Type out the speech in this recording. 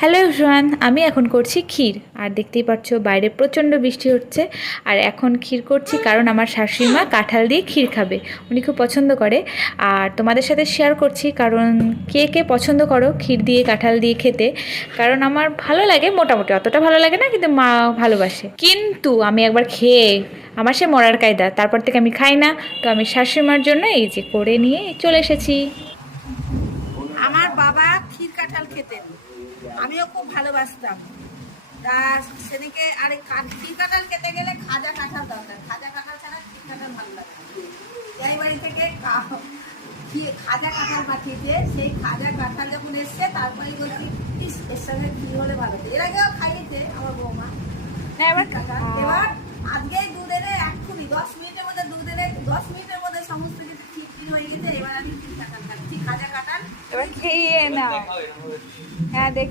Hello everyone, আমি এখন করছি ক্ষীর। আর দেখতেই পাচ্ছ বাইরে প্রচণ্ড বৃষ্টি হচ্ছে। আর এখন ক্ষীর করছি কারণ আমার শাশুড়ি মা কাঁঠাল দিয়ে ক্ষীর খাবে, উনি খুব পছন্দ করে। আর তোমাদের সাথে শেয়ার করছি কারণ কে কে পছন্দ করো ক্ষীর দিয়ে কাঁঠাল দিয়ে খেতে। কারণ আমার ভালো লাগে, মোটামুটি অতটা ভালো লাগে না, কিন্তু মা ভালোবাসে। কিন্তু আমি একবার খেয়ে আমার সে মরার কায়দা, তারপর থেকে আমি খাই না। তো আমি শাশুড়ি মার জন্য এই যে করে নিয়ে চলে এসেছি। আমার বাবা ক্ষীর কাঁঠাল খেতেন, আমিও খুব ভালোবাসতাম। তা সেদিকে আরে ক্ষীর কাঁঠাল খেতে গেলে খাজা কাঁঠাল দরকার, খাজা কাঁঠাল ছাড়া ক্ষীর কাঁঠাল ভালো লাগে না। এই বাড়ি থেকে খাজা কাঁঠাল পাঠিয়েছে, সেই খাজা কাঁঠাল যখন এসছে তারপরে বলছি ইস এর সঙ্গে ক্ষীর হলে ভালো হতো। এর আগেও খাইয়েছে আমার বৌমা কাঁঠাল। এবার আজকেই দুধ এনে এক্ষুনি 10 মিনিটের মধ্যে দুধ এনে 10 মিনিটের মধ্যে সমস্ত কিছু ঠিক হয়ে গেছে। এবার আমি ক্ষীর কাঁঠাল খাচ্ছি, খাজা কাঁঠাল। এবার খেয়ে নাও। হ্যাঁ দেখি।